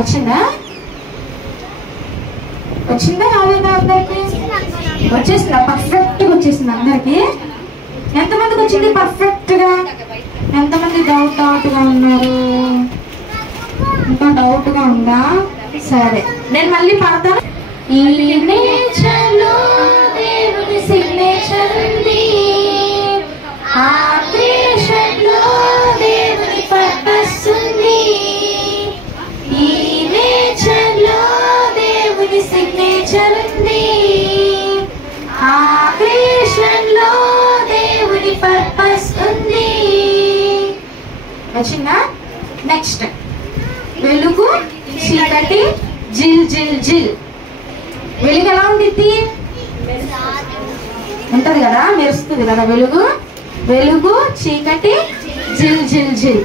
వచ్చిందా? వచ్చిందా రాలేదా? అందరికి వచ్చేసిందా? పర్ఫెక్ట్గా వచ్చేసింది అందరికి? ఎంతమందికి వచ్చింది పర్ఫెక్ట్గా? ఎంతమంది డౌట్గా ఉన్నారు? ఇంకా డౌట్గా ఉందా? సరే నేను మళ్ళీ పాడతాను. ఈ నేచర్లో దేవుని సిగ్నేచర్ ఉంది, ఆ క్రియేషన్లో దేవుని పర్పస్ ఉంది. ఈ నేచర్లో దేవుని సిగ్నేచర్ ఉంది, ఆ క్రియేషన్లో దేవుని పర్పస్ ఉంది. వచ్చిందా? నెక్స్ట్ వెలుగు చీకటి జిల్ జిల్ జిల్. వెలుగు ఎలా ఉండిద్ది? ఉంటది కదా, మెరుస్తుంది కదా వెలుగు. వెలుగు చీకటి జిల్ జిల్ జిల్.